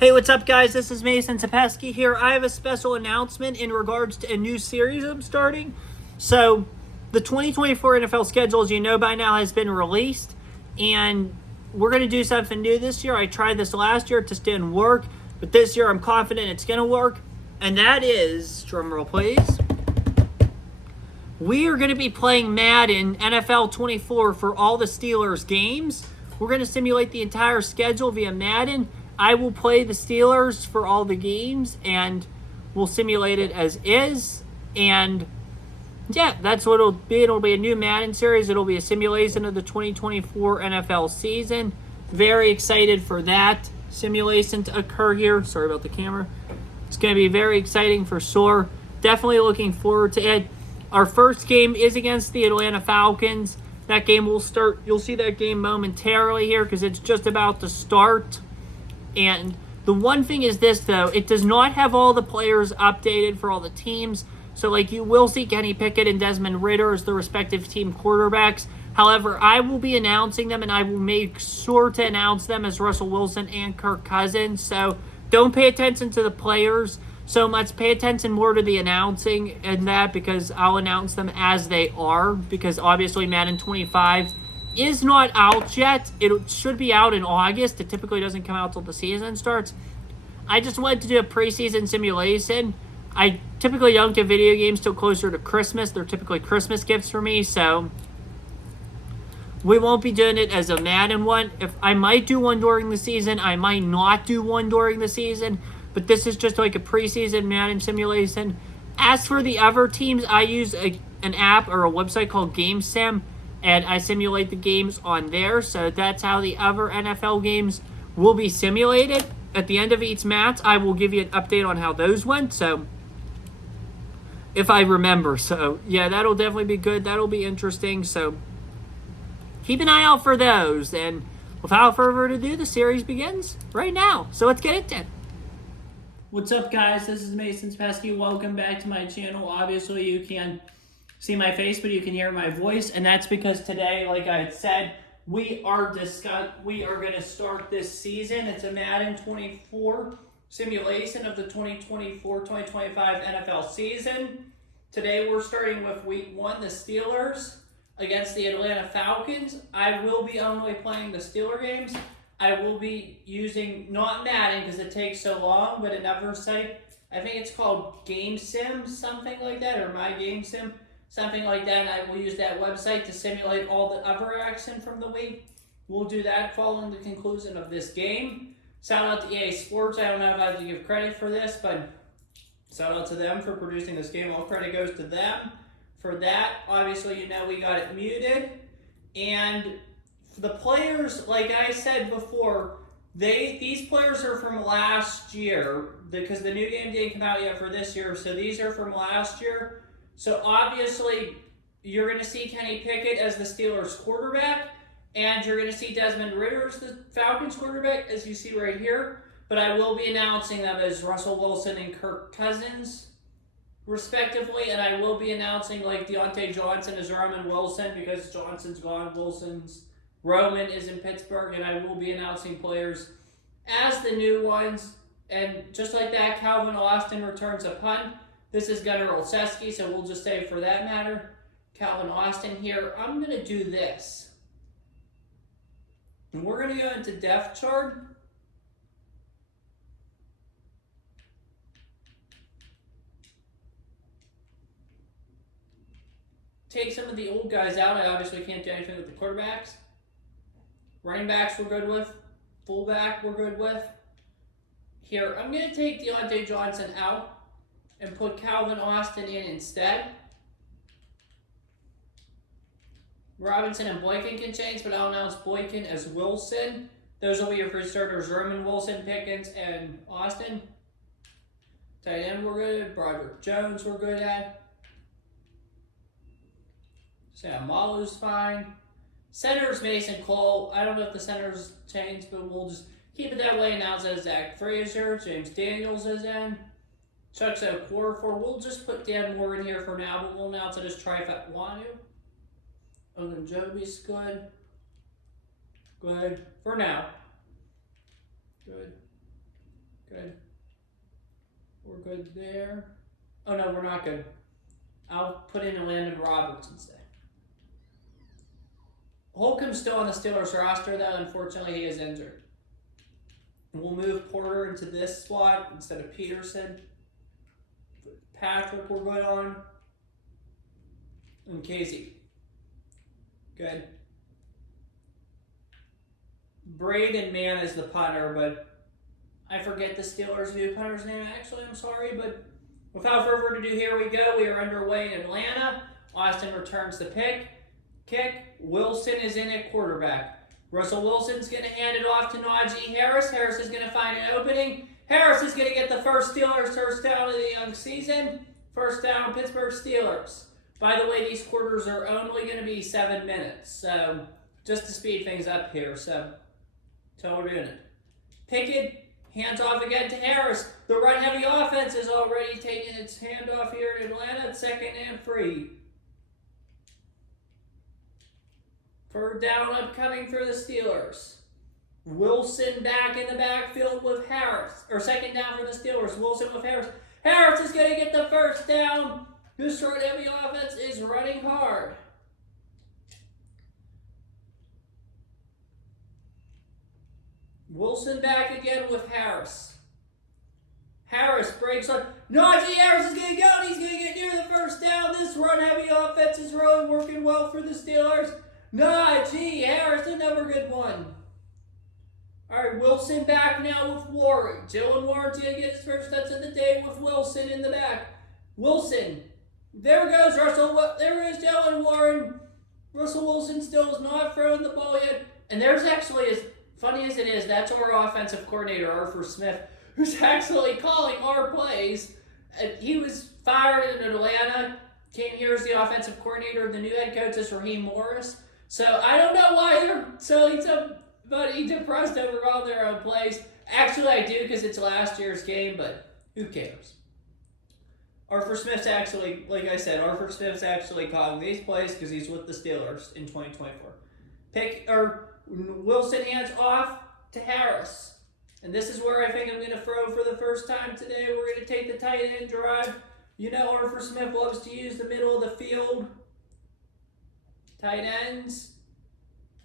Hey, what's up, guys? This is Mason Tepesky here. I have a special announcement in regards to a new series I'm starting. So, the 2024 NFL schedule, as you know by now, has been released, and we're going to do something new this year. I tried this last year, it just didn't work, but this year I'm confident it's going to work, and that is, drumroll please, we are going to be playing Madden NFL 24 for all the Steelers games. We're going to simulate the entire schedule via Madden. I will play the Steelers for all the games, and we'll simulate it as is. And yeah, that's what it'll be. It'll be a new Madden series. It'll be a simulation of the 2024 NFL season. Very excited for that simulation to occur here. Sorry about the camera. It's going to be very exciting for sure. Definitely looking forward to it. Our first game is against the Atlanta Falcons. That game will start. You'll see that game momentarily here because it's just about to start. And the one thing is this, though. It does not have all the players updated for all the teams. So, you will see Kenny Pickett and Desmond Ridder as the respective team quarterbacks. However, I will be announcing them, and I will make sure to announce them as Russell Wilson and Kirk Cousins. So, don't pay attention to the players so much. Pay attention more to the announcing and that, because I'll announce them as they are. Because, obviously, Madden 25 is not out yet. It should be out in August. It typically doesn't come out till the season starts. I just wanted to do a preseason simulation. I typically don't get video games till closer to Christmas. They're typically Christmas gifts for me, so we won't be doing it as a Madden one. If I might do one during the season, I might not do one during the season, but this is just like a preseason Madden simulation. As for the other teams, I use an app or a website called GameSim, and I simulate the games on there. So that's how the other NFL games will be simulated. At the end of each match, I will give you an update on how those went. So if I remember. So yeah, that'll definitely be good. That'll be interesting. So keep an eye out for those. And without further ado, the series begins right now. So let's get into it. What's up, guys? This is Mason Tepesky. Welcome back to my channel. Obviously, you can see my face, but you can hear my voice, and that's because today, like I had said, we are going to start this season. It's a Madden 24 simulation of the 2024-2025 NFL season. Today, we're starting with Week 1, the Steelers against the Atlanta Falcons. I will be only playing the Steeler games. I will be using, not Madden because it takes so long, but another site. I think it's called GameSim, something like that, or My GameSim. Something like that, and I will use that website to simulate all the other action from the week. We'll do that following the conclusion of this game. Shout out to EA Sports. I don't know if I have to give credit for this, but shout out to them for producing this game. All credit goes to them for that. Obviously, we got it muted. And for the players, like I said before, these players are from last year because the new game didn't come out yet for this year. So these are from last year. So obviously, you're going to see Kenny Pickett as the Steelers quarterback, and you're going to see Desmond Ridder as the Falcons quarterback, as you see right here. But I will be announcing them as Russell Wilson and Kirk Cousins, respectively, and I will be announcing Deontay Johnson as Roman Wilson because Johnson's gone, Roman is in Pittsburgh, and I will be announcing players as the new ones. And just like that, Calvin Austin returns a punt. This is Gunnar Olszewski, so we'll just say for that matter, Calvin Austin here. I'm going to do this. And we're going to go into depth chart. Take some of the old guys out. I obviously can't do anything with the quarterbacks. Running backs we're good with. Fullback we're good with. Here, I'm going to take Deontay Johnson out and put Calvin Austin in instead. Robinson and Boykin can change, but I'll announce Boykin as Wilson. Those will be your first starters: Roman, Wilson, Pickens, and Austin. Tight end we're good at. Broderick Jones we're good at. Sam Malu's fine. Centers Mason Cole. I don't know if the centers changed, but we'll just keep it that way. Announce as Zach Frazier. James Daniels is in. Chuck's out Okorafor. We'll just put Dan Moore in here for now, but we'll announce it as Trifat Wanu. Ogunjobi's good. Good for now. Good. Good. We're good there. Oh, no, we're not good. I'll put in Landon Roberts instead. Holcomb's still on the Steelers roster, though. Unfortunately, he is injured. We'll move Porter into this spot instead of Peterson. Patrick we're good on. And Casey. Good. Braden Mann is the punter, but I forget the Steelers' new punter's name. Actually, I'm sorry, but without further ado, here we go. We are underway in Atlanta. Austin returns the kick. Wilson is in at quarterback. Russell Wilson's going to hand it off to Najee Harris. Harris is going to find an opening. Harris is going to get the first Steelers first down of the young season. First down, Pittsburgh Steelers. By the way, these quarters are only going to be 7 minutes. So, just to speed things up here. So we're doing it. Pickett, hands off again to Harris. The run-heavy offense is already taking its handoff here in Atlanta. Second and 3. Third down upcoming for the Steelers. Wilson back in the backfield with Harris. Or second down for the Steelers. Wilson with Harris. Harris is going to get the first down. This run-heavy offense is running hard. Wilson back again with Harris. Harris breaks on. Najee Harris is going to go, and he's going to get near the first down. This run-heavy offense is really working well for the Steelers. Najee Harris, another good one. All right, Wilson back now with Warren. Jalen Warren's going to get his first touch of the day with Wilson in the back. Wilson. There goes Russell. There is Jalen Warren. Russell Wilson still is not throwing the ball yet. And there's actually, as funny as it is, that's our offensive coordinator, Arthur Smith, who's actually calling our plays. He was fired in Atlanta. Came here as the offensive coordinator. The new head coach is Raheem Morris. So I don't know why they're selling somebody depressed over all their own plays. Actually, I do because it's last year's game, but who cares? Arthur Smith's actually, like I said, Arthur Smith's actually calling these plays because he's with the Steelers in 2024. Wilson hands off to Harris. And this is where I think I'm going to throw for the first time today. We're going to take the tight end drive. You know Arthur Smith loves to use the middle of the field. Tight ends.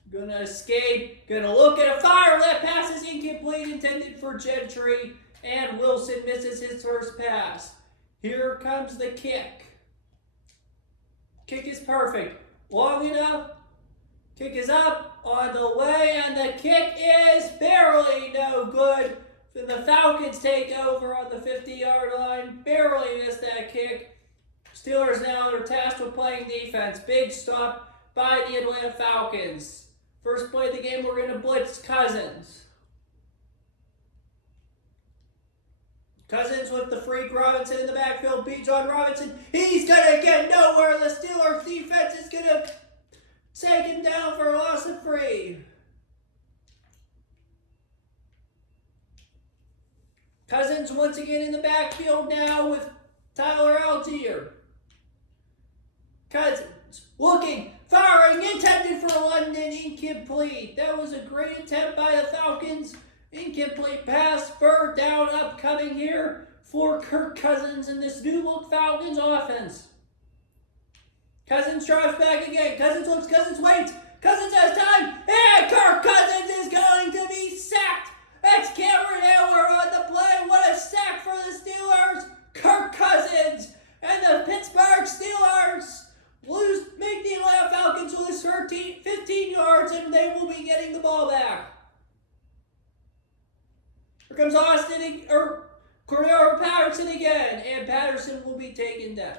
Gonna escape. Gonna look at a fire. That pass is incomplete, intended for Gentry. And Wilson misses his first pass. Here comes the kick. Kick is perfect. Long enough. Kick is up, on the way, and the kick is barely no good. Then the Falcons take over on the 50-yard line. Barely missed that kick. Steelers now are tasked with playing defense. Big stop by the Atlanta Falcons. First play of the game, we're going to blitz Cousins. Cousins with the freak. Robinson in the backfield. Beat John Robinson. He's going to get nowhere. The Steelers defense is going to take him down for a loss of 3. Cousins once again in the backfield now with Tyler Algier. Cousins looking, firing, intended for London, incomplete. That was a great attempt by the Falcons. Incomplete pass, third down upcoming here for Kirk Cousins in this new look Falcons offense. Cousins drives back again. Cousins looks, Cousins waits. Cousins has time. And Kirk Cousins is going to be sacked. That's Cameron Edward on the play. What a sack for the Steelers. Kirk Cousins and the Pittsburgh Steelers make the Atlanta Falcons lose 15 yards, and they will be getting the ball back. Here comes Cordero Patterson again, and Patterson will be taken down.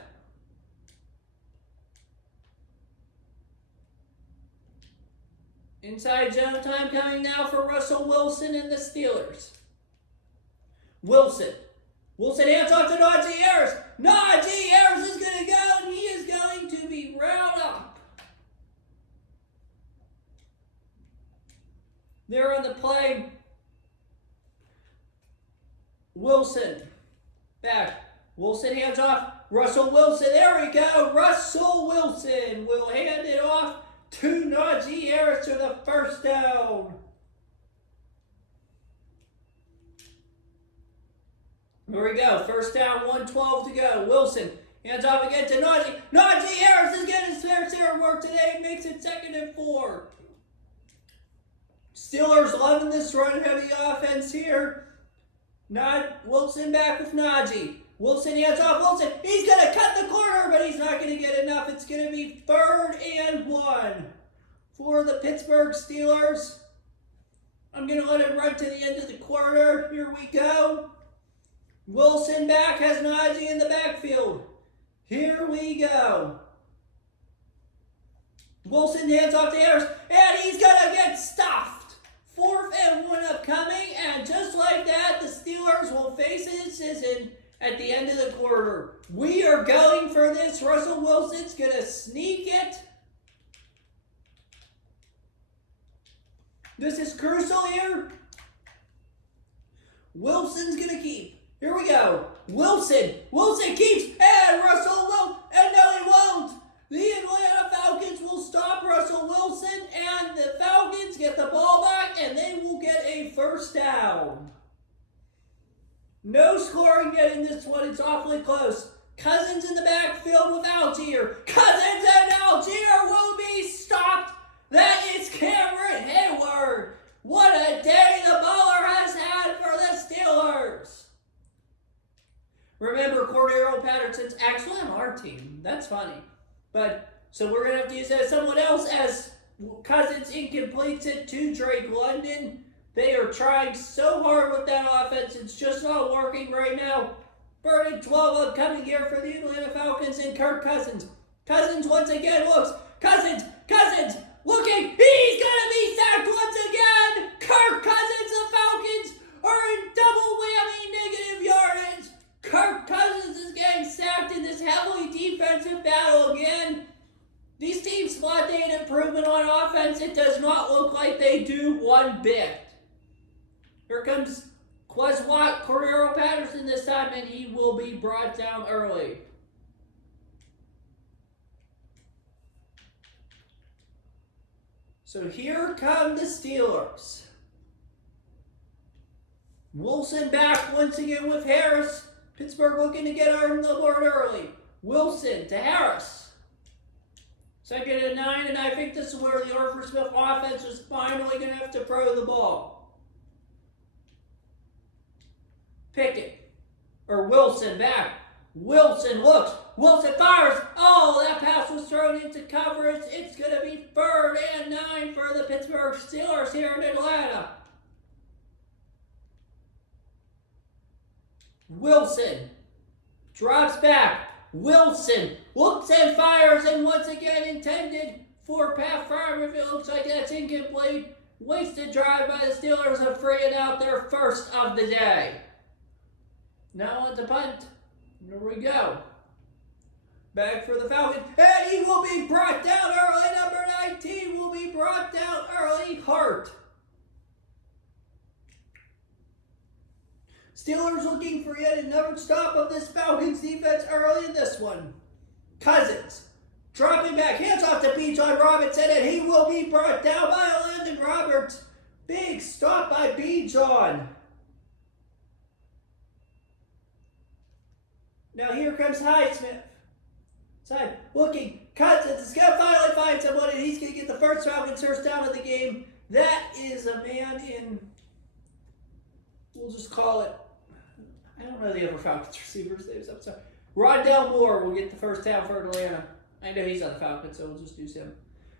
Inside zone time coming now for Russell Wilson and the Steelers. Wilson hands off to Najee Harris. Najee Harris is going to go, and he is going to be round up. They're on the play. Wilson back. Wilson hands off. Russell Wilson. There we go. Russell Wilson will hand it off to Najee Harris for the first down. Here we go. First down, 1:12 to go. Wilson hands off again to Najee. Najee Harris is getting his fair share of work today. Makes it 2nd and 4. Steelers loving this run-heavy offense here. Wilson back with Najee. Wilson hands off. Wilson, he's going to cut the corner, but he's not going to get enough. It's going to be 3rd and 1 for the Pittsburgh Steelers. I'm going to let it run to the end of the quarter. Here we go. Wilson back, has Najee in the backfield. Here we go. Wilson hands off to Harris, and he's going to get stuffed. 4th and 1 upcoming, and just like that, the Steelers will face a decision at the end of the quarter. We are going for this. Russell Wilson's going to sneak it. This is crucial here. Wilson's going to keep. Here we go. Wilson keeps, and Russell won't, and no he won't. The Atlanta Falcons will stop Russell Wilson, and the Falcons get the ball back, and they will get a first down. No scoring yet in this one. It's awfully close. Cousins in the backfield with Algier. Cousins and Algier will be stopped. That is Cameron Hayward. What a day the baller has had for the Steelers. Remember, Cordero Patterson's actually on our team. That's funny. But, so we're going to have to use that as someone else as Cousins incompletes it to Drake London. They are trying so hard with that offense. It's just not working right now. 3rd and 12 upcoming here for the Atlanta Falcons and Kirk Cousins. Cousins once again looks. Cousins looking. He's going to be sacked once again. Kirk Cousins, the Falcons are in double whammy negative yardage. Kirk Cousins is getting sacked in this heavily defensive battle again. These teams thought they had improvement on offense. It does not look like they do one bit. Here comes Cordero Patterson this time, and he will be brought down early. So here come the Steelers. Wilson back once again with Harris. Pittsburgh looking to get on the board early. Wilson to Harris. 2nd and 9, and I think this is where the Arthur Smith offense is finally going to have to throw the ball. Wilson back. Wilson looks. Wilson fires. Oh, that pass was thrown into coverage. It's going to be 3rd and 9 for the Pittsburgh Steelers here in Atlanta. Wilson drops back. Wilson looks and fires, and once again intended for Pat Fryer. It looks like that's incomplete. Wasted drive by the Steelers of freeing out their first of the day. Now on to punt. Here we go. Back for the Falcons. And he will be brought down early. Number 19 will be brought down early. Hart. Steelers looking for yet another stop of this Falcons defense early in this one. Cousins dropping back. Hands off to Bijan Robinson, and he will be brought down by Landon Roberts. Big stop by Bijan. Now here comes Highsmith. Side looking. Cousins is going to finally find someone, and he's going to get the first Falcons first down of the game. That is a man in, we'll just call it, I don't know the other Falcons receivers' names. I'm sorry. Rondell Moore will get the first down for Atlanta. I know he's on the Falcons, so we'll just use him.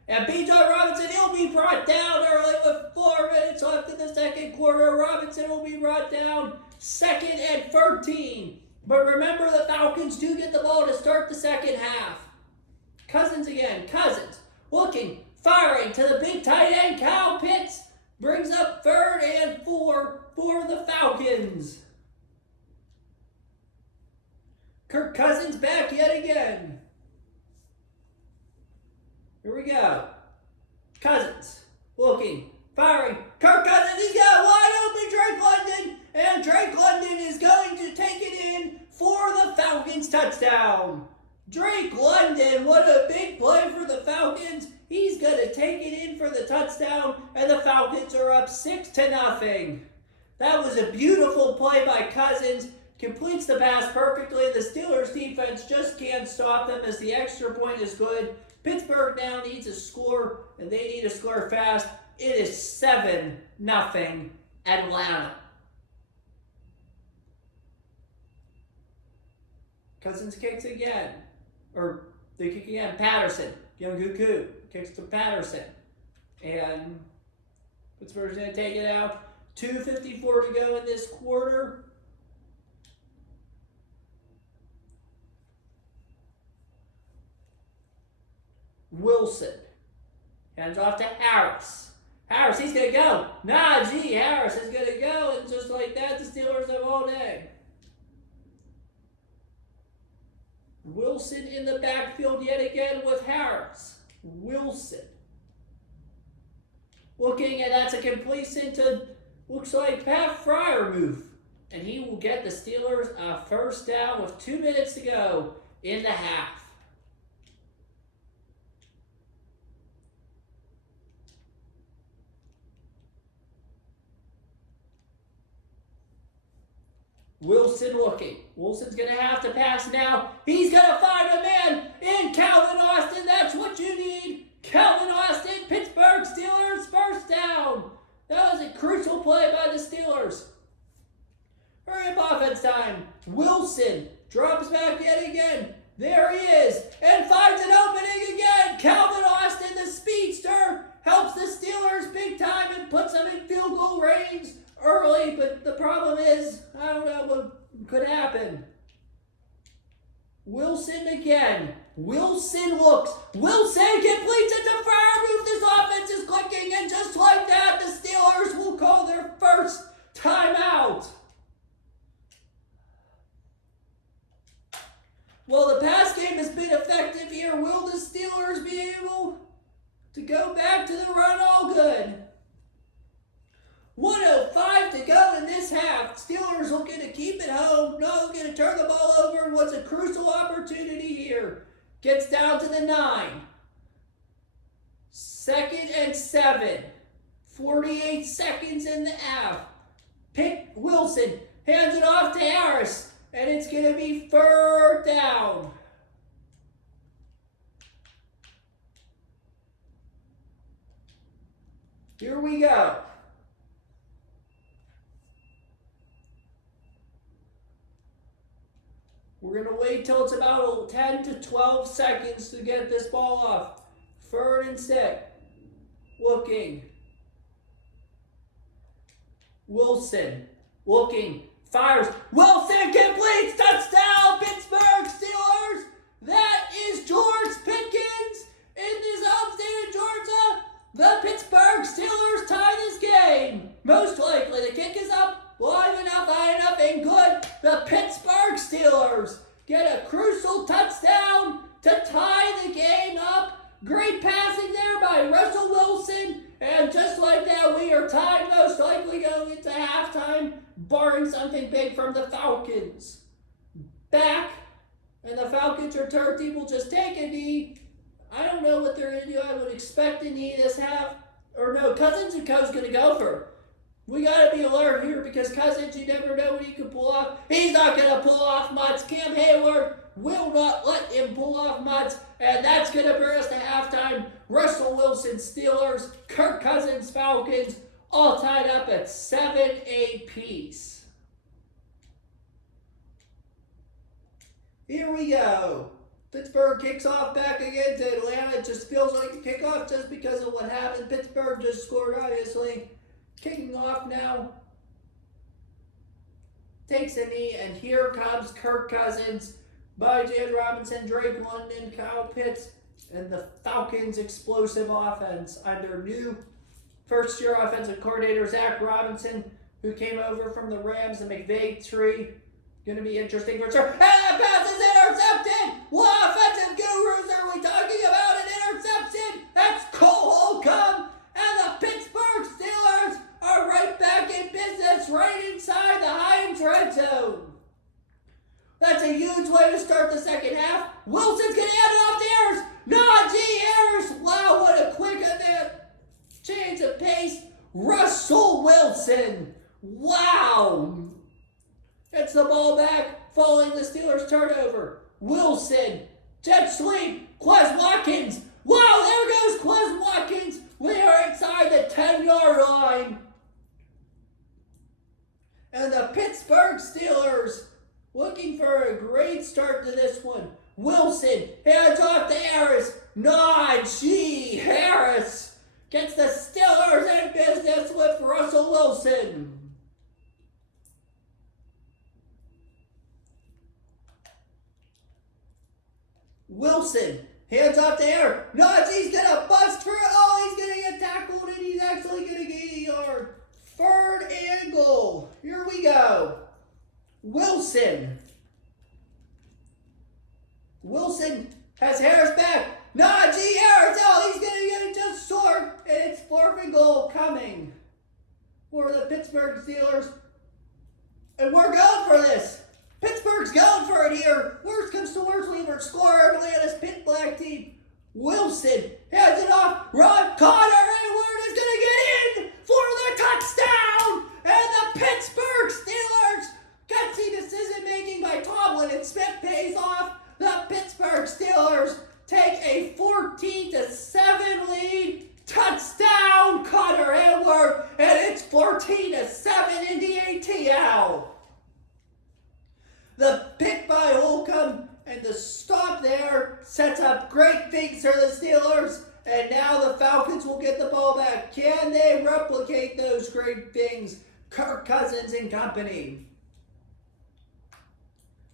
And Bijan Robinson, he'll be brought down early with 4 minutes left in the second quarter. Robinson will be brought down 2nd and 13. But remember, the Falcons do get the ball to start the second half. Cousins again. Cousins looking, firing to the big tight end. Kyle Pitts brings up 3rd and 4 for the Falcons. Kirk Cousins back yet again. Here we go. Cousins looking, firing. Kirk Cousins, he's got wide open Drake London. And Drake London is going to take it in for the Falcons touchdown. Drake London, what a big play for the Falcons. He's going to take it in for the touchdown, and the Falcons are up 6-0. That was a beautiful play by Cousins. completes the pass perfectly. The Steelers defense just can't stop them as the extra point is good. Pittsburgh now needs a score, and they need to score fast. It is 7-0 Atlanta. Cousins kicks again. Or they kick again. Patterson. Younghoe kicks to Patterson. And Pittsburgh's going to take it out. 2:54 to go in this quarter. Wilson. Hands off to Harris. Harris, he's going to go. Najee Harris is going to go. And just like that, the Steelers have all day. Wilson in the backfield yet again with Harris. Wilson. Looking, and that's a completion to, looks like Pat Freiermuth. And he will get the Steelers a first down with 2 minutes to go in the half. Wilson looking. Wilson's going to have to pass now. He's going to find a man in Calvin Austin. That's what you need. Calvin Austin, Pittsburgh Steelers, first down. That was a crucial play by the Steelers. Hurry up offense time. Wilson drops back yet again. There he is. And finds an opening again. Calvin Austin, the speedster, helps the Steelers big time and puts them in field goal range early, but the problem is, I don't know what could happen. Wilson again. Wilson looks. Wilson completes it to Freiermuth. This offense is clicking, and just like that, the Steelers will call their first timeout. Well, the pass game has been effective here. Will the Steelers be able to go back to the run all good? 1:05 to go in this half. Steelers looking to keep it home. No, going to turn the ball over. What's a crucial opportunity here? Gets down to the 9. 2nd and 7. 48 seconds in the half. Pick Wilson. Hands it off to Harris. And it's going to be 3rd down. Here we go. We're going to wait till it's about 10 to 12 seconds to get this ball off. 3rd and 6. Looking. Wilson. Looking. Fires. Wilson completes. Touchdown, Pittsburgh Steelers. That is George Pickens in his home state of Georgia. The Pittsburgh Steelers tie this game. Most likely. The kick is up. Live enough, high enough, and good. The Pittsburgh Steelers get a crucial touchdown to tie the game up. Great passing there by Russell Wilson. And just like that, we are tied, most likely going into halftime, barring something big from the Falcons. Back, and the Falcons return team will just take a knee. I don't know what they're going to do. I would expect a knee this half. Or no, Cousins and Co's going to go for it. We got to be alert here because Cousins, you never know what he can pull off. He's not going to pull off much. Cam Hayward will not let him pull off much. And that's going to bring us to halftime. Russell Wilson, Steelers, Kirk Cousins, Falcons, all tied up at 7 apiece. Here we go. Pittsburgh kicks off back again to Atlanta. It just feels like a kickoff just because of what happened. Pittsburgh just scored, obviously. Kicking off now. Takes a knee, and here comes Kirk Cousins by Jan Robinson, Drake London, Kyle Pitts, and the Falcons' explosive offense under new first-year offensive coordinator Zach Robinson, who came over from the Rams, the McVay tree. Going to be interesting for sure. And that pass is intercepted! What offensive gurus are we talking about? An interception! That's Cole Holcomb! And the Pittsburgh Steelers are right back in business, right inside the Heinz red zone. That's a huge way to start the second half. Wilson's going to hand it off to Harris. Najee Harris. Wow, what a quick change of pace. Russell Wilson. Wow. Gets the ball back, following the Steelers' turnover. Wilson, jet sweep, Quez Watkins. Wow, there goes Quez Watkins. We are inside the 10-yard line. And the Pittsburgh Steelers looking for a great start to this one. Wilson, hands off to Harris. Najee Harris gets the Steelers in business with Russell Wilson. Wilson, hands off to Harris. Najee's going to bust for it. Oh, he's going to get tackled, and he's actually going to get a yard. 3rd and goal. Here we go. Wilson. Wilson has Harris back. Najee Harris. Oh, he's going to get it just short. And it's 4th and goal coming for the Pittsburgh Steelers. And we're going for this. Pittsburgh's going for it here. Worst comes to worst, we were scorer. Atlanta's Pit Black team. Wilson hands it off. Run. Connor Hayward is going to get in for the touchdown. And the Pittsburgh Steelers, gutsy decision making by Tomlin and Smith pays off. The Pittsburgh Steelers take a 14-7 lead. Touchdown, Connor Hayward. And it's 14-7 in the ATL. The pick by Holcomb and the stop there sets up great things for the Steelers. And now the Falcons will get the ball back. Can they replicate those great things? Kirk Cousins and company.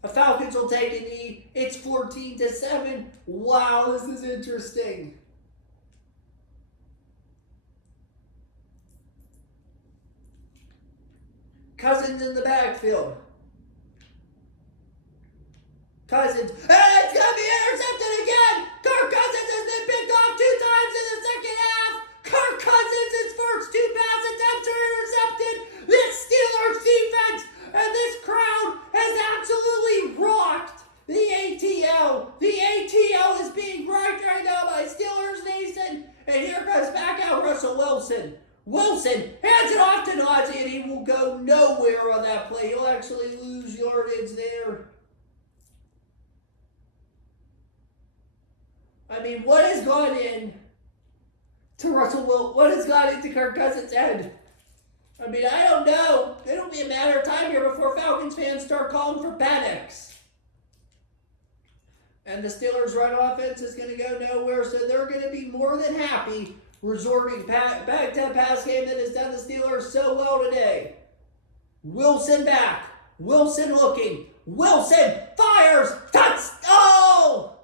The Falcons will take a knee. It's 14-7. Wow, this is interesting. Cousins in the backfield. Cousins, and it's going to be intercepted again! Kirk Cousins has been picked off 2 times in the second half! Kirk Cousins, his first 2 pass attempts are intercepted! This Steelers defense and this crowd has absolutely rocked the ATL! The ATL is being rocked right now by Steelers Nation! And here comes back out Russell Wilson. Wilson hands it off to Najee, and he will go nowhere on that play. He'll actually lose yardage there. I mean, what has gone in to Russell Wilson? What has gone into Kirk Cousins' head? I mean, I don't know. It'll be a matter of time here before Falcons fans start calling for paddocks. And the Steelers' run offense is going to go nowhere, so they're going to be more than happy resorting back to a pass game that has done the Steelers so well today. Wilson back. Wilson looking. Wilson fires. Oh!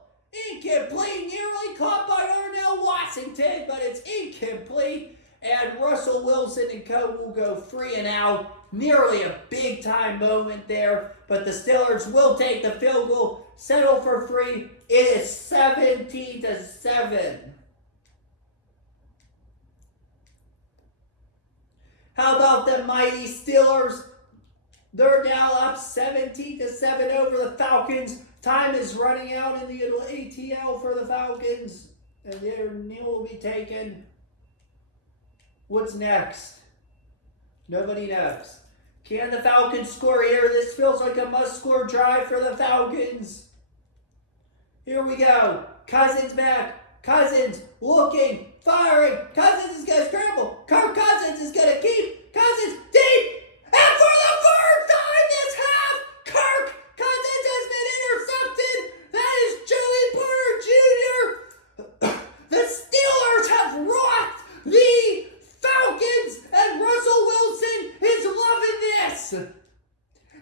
Incomplete, nearly caught by Darnell Washington, but it's incomplete. And Russell Wilson and co will go free and out. Nearly a big-time moment there, but the Steelers will take the field goal, settle for free. It is 17-7. How about the mighty Steelers? They're now up 17-7 over the Falcons. Time is running out in the ATL for the Falcons, and their knee will be taken. What's next? Nobody knows. Can the Falcons score here? This feels like a must-score drive for the Falcons. Here we go. Cousins back. Cousins looking, firing. Cousins is going to scramble. Kirk Cousins is going to keep. Cousins deep. And for the first time this half, Kirk Cousins has been intercepted. That is Joey Porter Jr. The Steelers have rocked the Falcons, and Russell Wilson is loving this.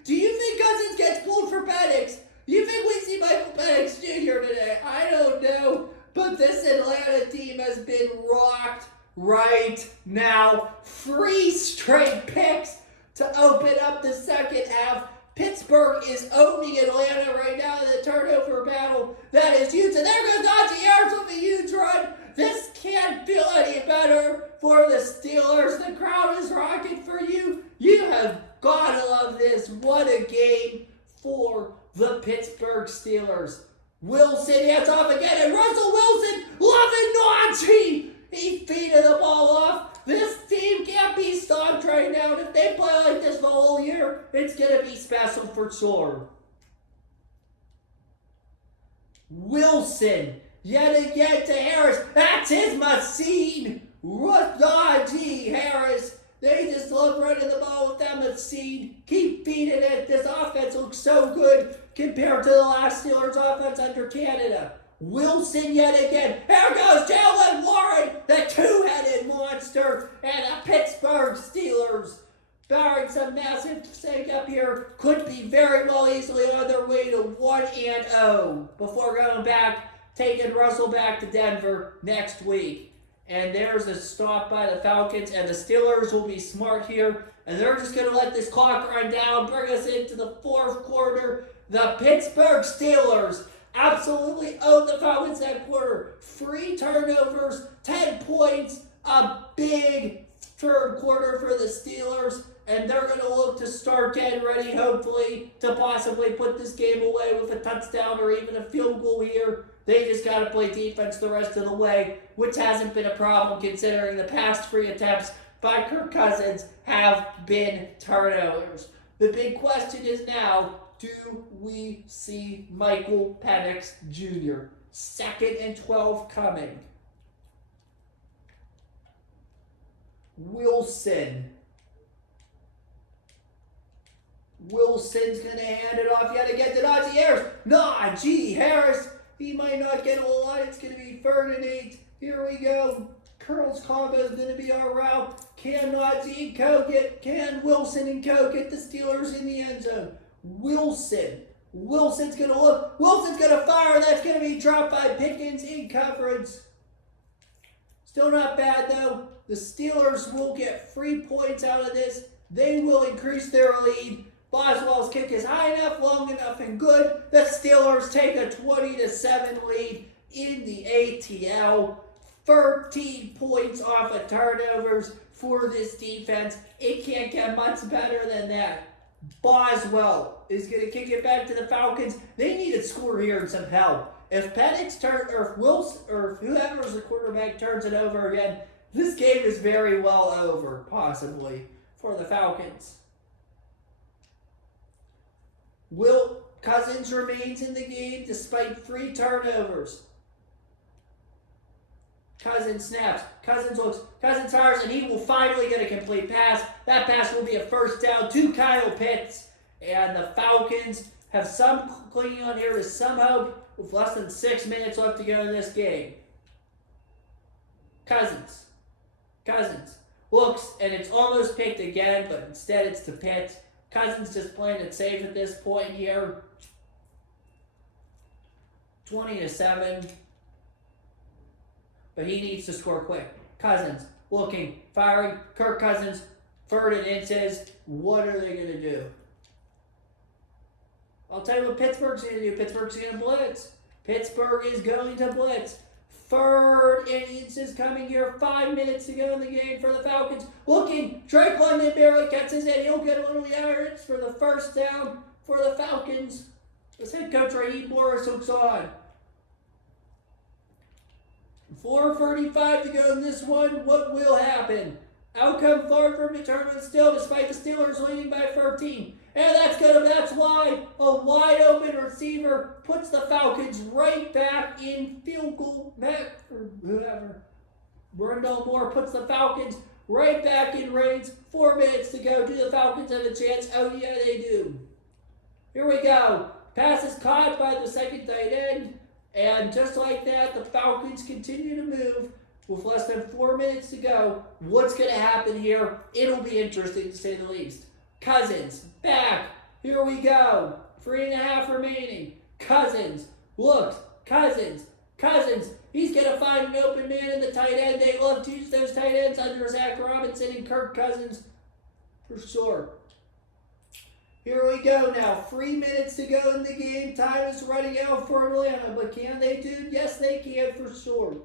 Do you think Cousins gets pulled for Penix? Do you think we see Michael Penix Jr. today? I don't know, but this Atlanta team has been rocked right now. 3 straight picks to open up the second half. Pittsburgh is owning Atlanta right now in the turnover battle. That is huge. And there goes Najee Harris with a huge run. This can't feel any better for the Steelers. The crowd is rocking for you. You have got to love this. What a game for the Pittsburgh Steelers. Wilson hands off again, and Russell Wilson loving Najee He's feeding the ball off. This team can't be stopped right now. And if they play like this the whole year, it's going to be special for sure. Wilson, yet again to Harris. That's his machine. Najee Harris. They just love running the ball with that machine. Keep feeding it. This offense looks so good compared to the last Steelers offense under Canada. Wilson yet again. Here goes Jalen Warren, the two-headed monster, and the Pittsburgh Steelers. Barring some massive mistake up here, could be very well easily on their way to 1-0 before going back, taking Russell back to Denver next week. And there's a stop by the Falcons, and the Steelers will be smart here, and they're just going to let this clock run down, bring us into the fourth quarter. The Pittsburgh Steelers absolutely own the Falcons that quarter. 3 turnovers, 10 points, a big third quarter for the Steelers, and they're going to look to start getting ready, hopefully, to possibly put this game away with a touchdown or even a field goal here. They just got to play defense the rest of the way, which hasn't been a problem considering the past 3 attempts by Kirk Cousins have been turnovers. The big question is now, do we see Michael Penix Jr.? 2nd and 12 coming. Wilson's going to hand it off yet again to Najee Harris. Najee Harris. He might not get a lot. It's going to be 3rd and 8. Here we go. Curls combo is going to be our route. Can Najee and Co get? Can Wilson and Co get the Steelers in the end zone? Wilson's going to look. Wilson's going to fire. That's going to be dropped by Pickens in coverage. Still not bad, though. The Steelers will get 3 points out of this. They will increase their lead. Boswell's kick is high enough, long enough, and good. The Steelers take a 20-7 lead in the ATL. 13 points off of turnovers for this defense. It can't get much better than that. Boswell is going to kick it back to the Falcons. They need a score here and some help. If Penix or if Wilson or if whoever's the quarterback turns it over again, this game is very well over, possibly, for the Falcons. Cousins remains in the game despite 3 turnovers. Cousins snaps. Cousins looks. Cousins fires, and he will finally get a complete pass. That pass will be a first down to Kyle Pitts. And the Falcons have some clinging on here to some hope with less than 6 minutes left to go in this game. Cousins looks, and it's almost picked again, but instead it's to Pitts. Cousins just playing it safe at this point here. 20-7. But he needs to score quick. Cousins looking, firing. Kirk Cousins, 3rd and inches. What are they going to do? I'll tell you what Pittsburgh's going to do. Pittsburgh's going to blitz. Pittsburgh is going to blitz. 3rd and inches coming here. 5 minutes to go in the game for the Falcons. Looking, Drake London barely catches it. He'll get 1 yards for the first down for the Falcons. This head coach Raheem Morris looks on. 4:35 to go in this one. What will happen? Outcome far from determined still, despite the Steelers leading by 13. And that's why a wide open receiver puts the Falcons right back in field goal. Or whoever. Rondell Moore puts the Falcons right back in range. 4 minutes to go. Do the Falcons have a chance? Oh yeah, they do. Here we go. Pass is caught by the second tight end. And just like that, the Falcons continue to move with less than 4 minutes to go. What's going to happen here? It'll be interesting to say the least. Cousins, back. Here we go. 3.5 remaining. Cousins, looks. Cousins. He's going to find an open man in the tight end. They love to use those tight ends under Zach Robinson and Kirk Cousins for sure. Here we go now. 3 minutes to go in the game. Time is running out for Atlanta. But can they do? Yes, they can for sure.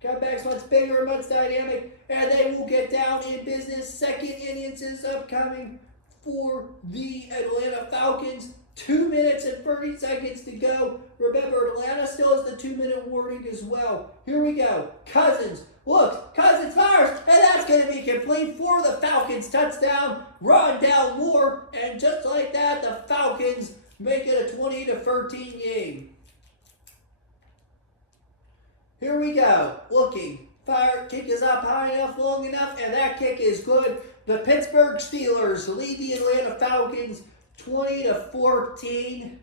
Cutback's much bigger and much dynamic. And they will get down in business. 2nd innings is upcoming for the Atlanta Falcons. 2 minutes and 30 seconds to go. Remember, Atlanta still has the 2-minute warning as well. Here we go. Cousins. Look, Cousins fires, and that's going to be complete for the Falcons. Touchdown. Run down Moore, and just like that, the Falcons make it a 20-13 game. Here we go. Looking. Fire. Kick is up high enough, long enough, and that kick is good. The Pittsburgh Steelers lead the Atlanta Falcons 20-14.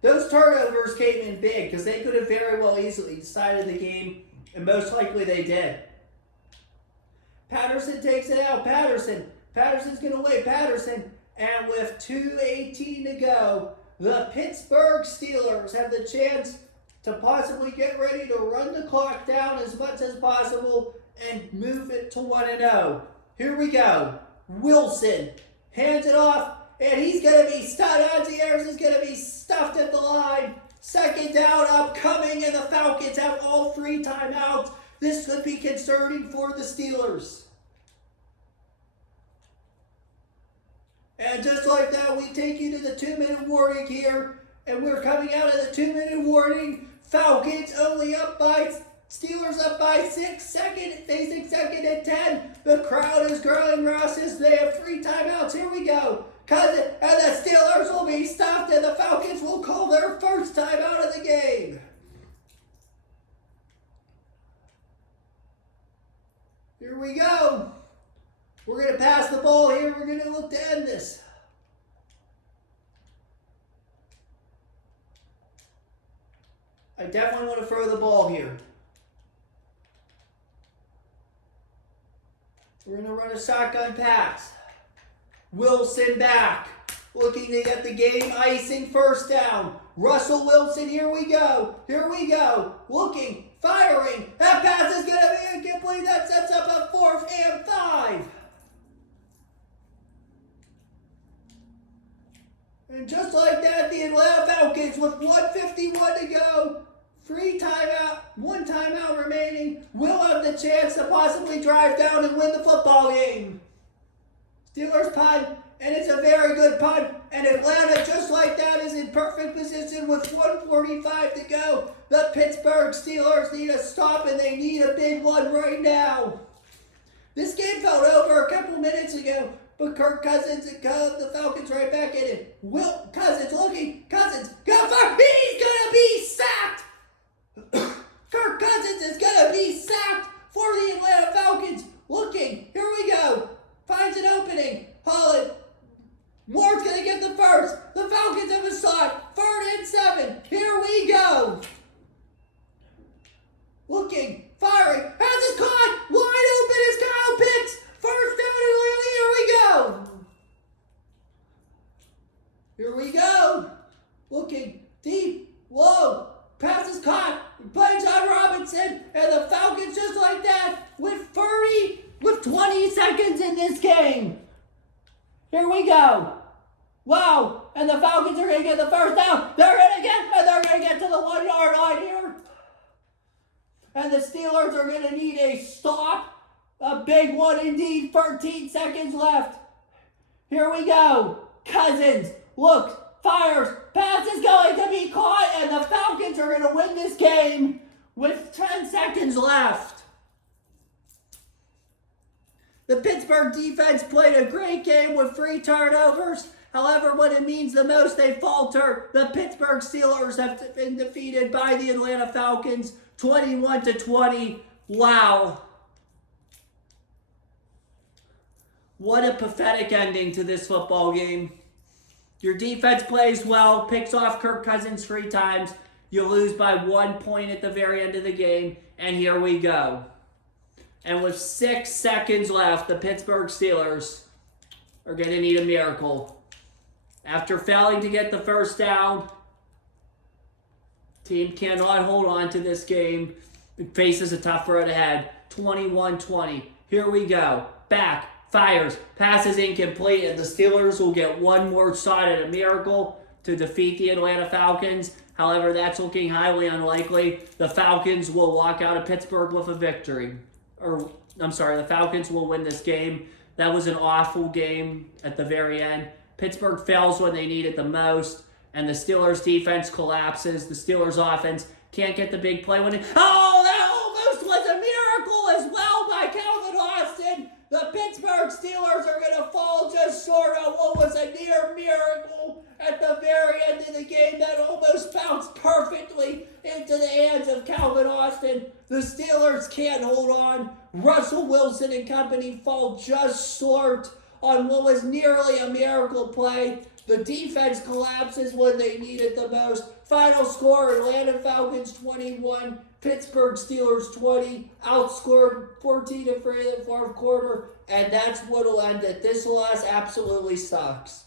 Those turnovers came in big because they could have very well easily decided the game, and most likely they did. Patterson takes it out. Patterson's going to wait. Patterson. And with 2:18 to go, the Pittsburgh Steelers have the chance to possibly get ready to run the clock down as much as possible and move it to 1-0. Here we go. Wilson hands it off, and he's going to be stunned. Najee Harris is going to be stuffed at the line. Second down upcoming, and the Falcons have all 3 timeouts. This could be concerning for the Steelers. And just like that, we take you to the 2-minute warning here, and we're coming out of the 2-minute warning. Falcons only up by, Steelers up by 6 seconds, facing 2nd and 10. The crowd is growing raucous. They have 3 timeouts. Here we go. Cousins and the Steelers will be stopped, and the Falcons will call their first timeout of the game. Here we go. We're going to pass the ball here. We're going to look to end this. I definitely want to throw the ball here. We're going to run a shotgun pass. Wilson back. Looking to get the game icing first down. Russell Wilson, here we go. Here we go. Looking, firing. That pass is going to be incomplete. That sets up a 4th and 5. And just like that, the Atlanta Falcons, with 1:51 to go, 1 timeout remaining, will have the chance to possibly drive down and win the football game. Steelers punt, and it's a very good punt. And Atlanta, just like that, is in perfect position with 1:45 to go. The Pittsburgh Steelers need a stop, and they need a big one right now. This game felt over a couple minutes ago. But Kirk Cousins and the Falcons right back in it. Cousins looking. Cousins go for. He's going to be sacked. Kirk Cousins is going to be sacked for the Atlanta Falcons. Looking. Here we go. Finds an opening. Holland. Moore's going to get the first. The Falcons have a shot. 3rd and 7. Here we go. Looking. Firing. Has his caught. Wide open is Kyle Pitts. First down and Lily, here we go. Here we go. Looking deep, low. Pass is caught. By John Robinson. And the Falcons just like that with 20 seconds in this game. Here we go. Wow. And the Falcons are going to get the first down. They're going to get to the 1-yard line here. And the Steelers are going to need a stop. A big one indeed. 13 seconds left. Here we go. Cousins looks, fires, pass is going to be caught, and the Falcons are going to win this game with 10 seconds left. The Pittsburgh defense played a great game with 3 turnovers. However, when it means the most, they falter. The Pittsburgh Steelers have been defeated by the Atlanta Falcons 21-20. Wow. What a pathetic ending to this football game. Your defense plays well, picks off Kirk Cousins 3 times. You lose by 1 point at the very end of the game, and here we go. And with 6 seconds left, the Pittsburgh Steelers are going to need a miracle. After failing to get the first down, team cannot hold on to this game. It faces a tough road ahead. 21-20. Here we go. Back. Fires, passes incomplete, and the Steelers will get one more shot at a miracle to defeat the Atlanta Falcons. However, that's looking highly unlikely. The Falcons will walk out of Pittsburgh with a victory. The Falcons will win this game. That was an awful game at the very end. Pittsburgh fails when they need it the most. and the Steelers defense collapses. The Steelers offense can't get the big play when it... Oh, that almost was a miracle as well by Calvin Austin. The Pittsburgh Steelers are going to fall just short of what was a near miracle at the very end of the game that almost bounced perfectly into the hands of Calvin Austin. The Steelers can't hold on. Russell Wilson and company fall just short on what was nearly a miracle play. The defense collapses when they need it the most. Final score, Atlanta Falcons 21, Pittsburgh Steelers 20, outscored 14-3 in the fourth quarter, and that's what'll end it. This loss absolutely sucks.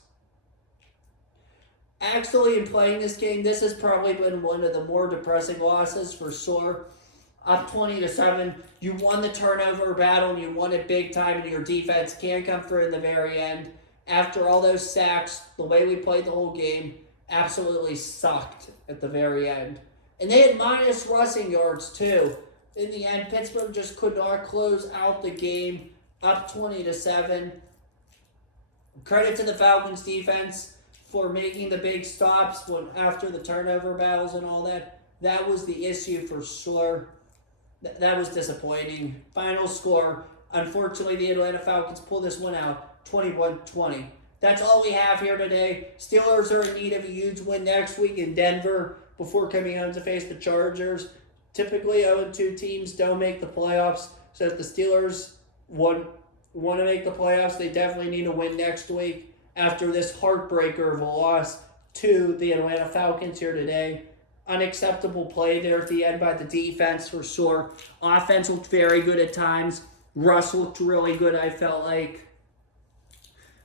Actually, in playing this game, this has probably been one of the more depressing losses for sure. Up 20-7, you won the turnover battle and you won it big time, and your defense can't come through in the very end. After all those sacks, the way we played the whole game absolutely sucked at the very end. And they had minus rushing yards too. In the end, Pittsburgh just could not close out the game, up 20-7. Credit to the Falcons defense for making the big stops after the turnover battles and all that. That was the issue for sure. That was disappointing. Final score, unfortunately, the Atlanta Falcons pull this one out, 21-20. That's all we have here today. Steelers are in need of a huge win next week in Denver before coming home to face the Chargers. Typically, 0-2 teams don't make the playoffs, so if the Steelers want to make the playoffs, they definitely need a win next week after this heartbreaker of a loss to the Atlanta Falcons here today. Unacceptable play there at the end by the defense for sure. Offense looked very good at times. Russ looked really good, I felt like.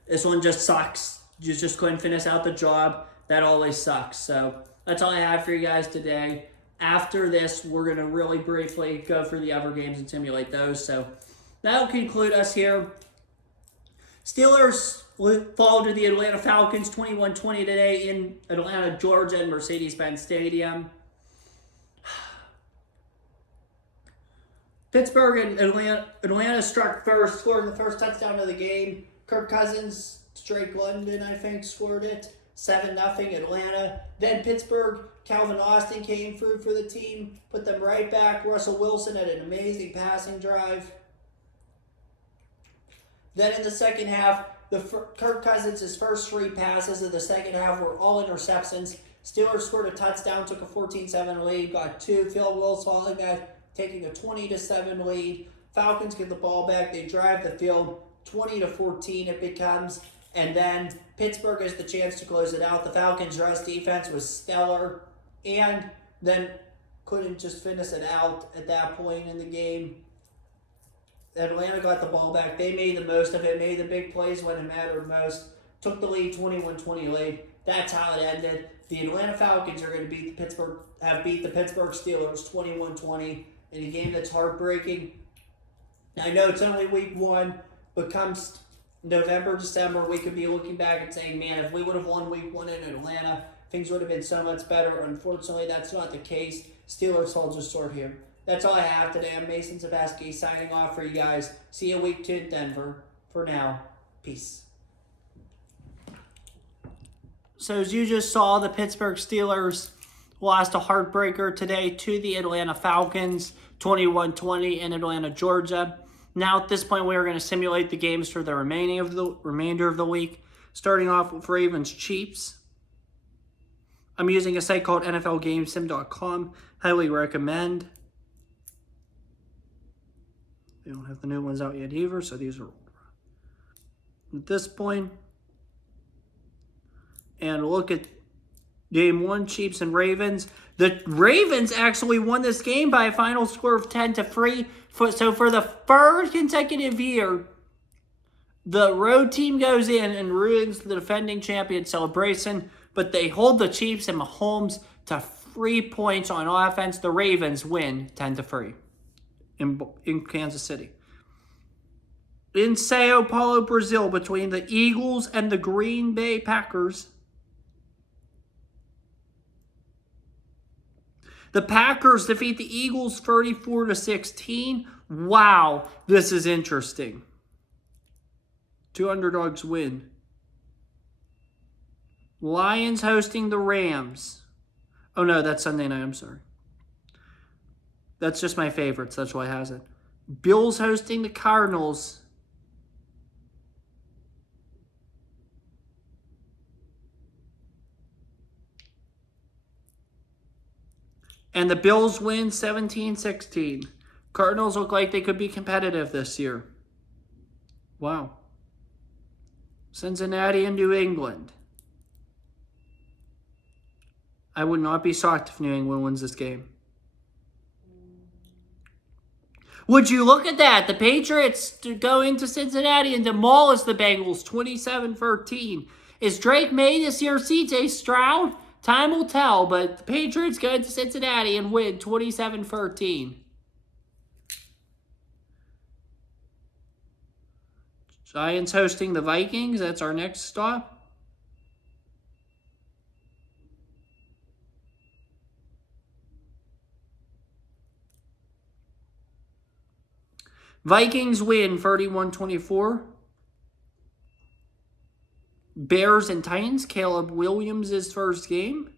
This one just sucks. You just couldn't finish out the job. That always sucks. So that's all I have for you guys today. After this, we're going to really briefly go through the other games and simulate those. So that'll conclude us here. Steelers fall to the Atlanta Falcons 21-20 today in Atlanta, Georgia, and Mercedes-Benz Stadium. Pittsburgh and Atlanta struck first, scored the first touchdown of the game. Kirk Cousins, Drake London, I think, scored it. 7-0 Atlanta. Then Pittsburgh, Calvin Austin came through for the team, put them right back. Russell Wilson had an amazing passing drive. Then in the second half, Kirk Cousins' first 3 passes of the second half were all interceptions. Steelers scored a touchdown, took a 14-7 lead, got 2 field goals following that, taking a 20-7 lead. Falcons get the ball back. They drive the field. 20-14 it becomes. And then Pittsburgh has the chance to close it out. The Falcons' rush defense was stellar. And then couldn't just finish it out at that point in the game. Atlanta got the ball back. They made the most of it, made the big plays when it mattered most. Took the lead, 21-20 lead. That's how it ended. The Atlanta Falcons are going to beat the Pittsburgh Steelers 21-20 in a game that's heartbreaking. I know it's only week 1, but comes November, December, we could be looking back and saying, man, if we would have won week 1 in Atlanta, things would have been so much better. Unfortunately, that's not the case. Steelers fall just short here. That's all I have today. I'm Mason Zabeski signing off for you guys. See you week 2 in Denver. For now, peace. So as you just saw, the Pittsburgh Steelers lost a heartbreaker today to the Atlanta Falcons, 21-20 in Atlanta, Georgia. Now at this point, we are going to simulate the games for the remainder of the week. Starting off with Ravens Chiefs. I'm using a site called NFLGameSim.com. Highly recommend. They don't have the new ones out yet either, so these are old. At this point, and look at game 1, Chiefs and Ravens. The Ravens actually won this game by a final score of 10-3. So for the third consecutive year, the road team goes in and ruins the defending champion celebration, but they hold the Chiefs and Mahomes to 3 points on offense. The Ravens win 10-3 in Kansas City. In Sao Paulo, Brazil, between the Eagles and the Green Bay Packers, the Packers defeat the Eagles 34-16. Wow, this is interesting. 2 underdogs win. Lions hosting the Rams. Oh, no, that's Sunday night. I'm sorry. That's just my favorites. That's why it has it. Bills hosting the Cardinals. And the Bills win 17-16. Cardinals look like they could be competitive this year. Wow. Cincinnati and New England. I would not be shocked if New England wins this game. Would you look at that? The Patriots go into Cincinnati and demolish the Bengals 27-13. Is Drake May this year CJ Stroud? Time will tell, but the Patriots go into Cincinnati and win 27-13. Giants hosting the Vikings. That's our next stop. Vikings win 31-24. Bears and Titans. Caleb Williams' first game.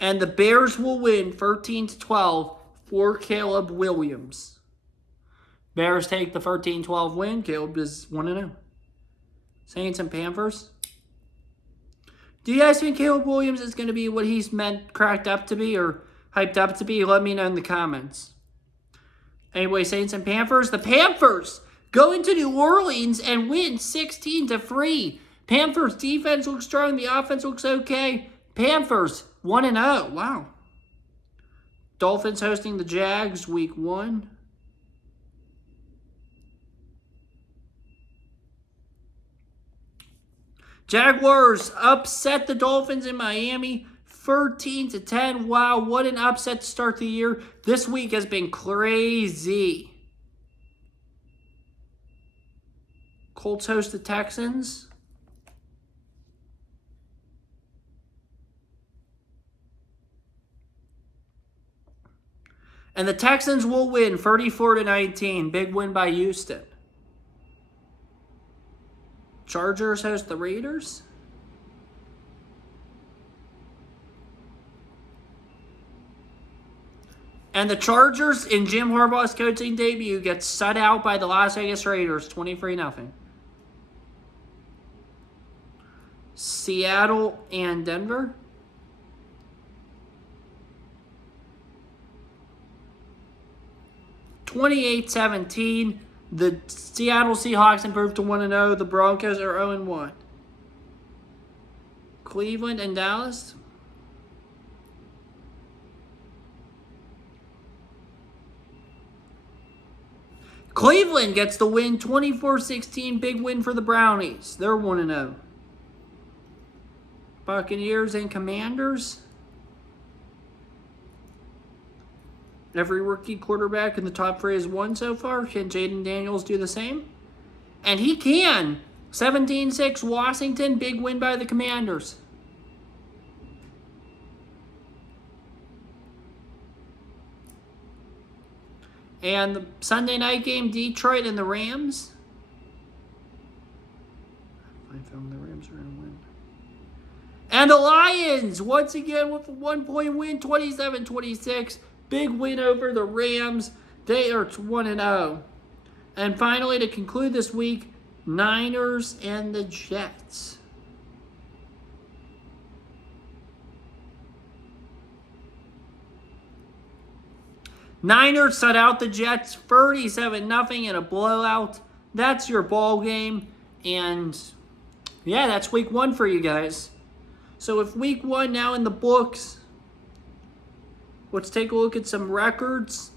And the Bears will win 13-12 for Caleb Williams. Bears take the 13-12 win. Caleb is 1-0. Saints and Panthers. Do you guys think Caleb Williams is going to be what he's cracked up to be or hyped up to be? Let me know in the comments. Anyway, Saints and Panthers. The Panthers go into New Orleans and win 16-3. Panthers defense looks strong. The offense looks okay. Panthers 1-0. Wow. Dolphins hosting the Jags week 1. Jaguars upset the Dolphins in Miami 13-10. Wow, what an upset to start the year. This week has been crazy. Colts host the Texans. And the Texans will win 34-19. Big win by Houston. Chargers host the Raiders. And the Chargers, in Jim Harbaugh's coaching debut, get shut out by the Las Vegas Raiders, 23-0. Seattle and Denver. (28-17). The Seattle Seahawks improved to 1-0. The Broncos are 0-1. Cleveland and Dallas. Cleveland gets the win 24-16. Big win for the Brownies. They're 1-0. Buccaneers and Commanders. Every rookie quarterback in the top 3 has won so far. Can Jaden Daniels do the same? And he can. 17-6 Washington. Big win by the Commanders. And the Sunday night game, Detroit and the Rams. I found the Rams are going to win. And the Lions, once again, with a 1-point win, 27-26. Big win over the Rams. They are 1-0. And finally, to conclude this week, Niners and the Jets. Niners shut out the Jets 37-0 in a blowout. That's your ball game. And yeah, that's week 1 for you guys. So if week 1 now in the books, let's take a look at some records.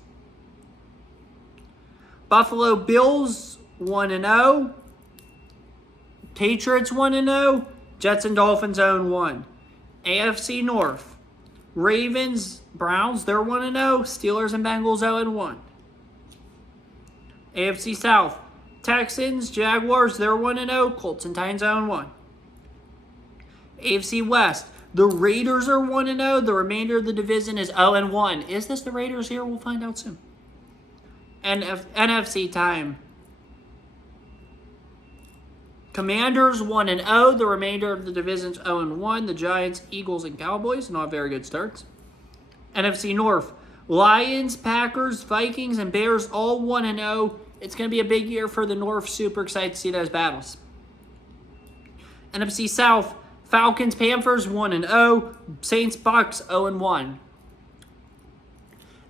Buffalo Bills 1-0. Patriots 1-0. Jets and Dolphins 0-1. AFC North. Ravens, Browns, they're 1-0. Steelers and Bengals 0-1. AFC South. Texans, Jaguars, they're 1-0. Colts and Titans 0-1. AFC West. The Raiders are 1-0. The remainder of the division is 0-1. Is this the Raiders here? We'll find out soon. And NFC time. Commanders 1-0. The remainder of the division's 0-1. The Giants, Eagles, and Cowboys, not very good starts. NFC North. Lions, Packers, Vikings, and Bears all 1-0. It's going to be a big year for the North. Super excited to see those battles. NFC South. Falcons, Panthers 1-0. Saints, Bucks 0-1.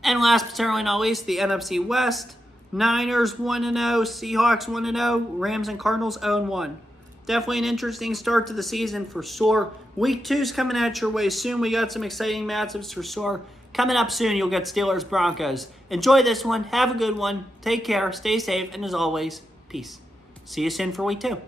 And last but certainly not least, the NFC West. Niners 1-0, Seahawks 1-0, Rams and Cardinals 0-1. Definitely an interesting start to the season for sure. Week 2's coming at your way soon. We got some exciting matchups for sure. Coming up soon, you'll get Steelers Broncos. Enjoy this one. Have a good one. Take care. Stay safe. And as always, peace. See you soon for week 2.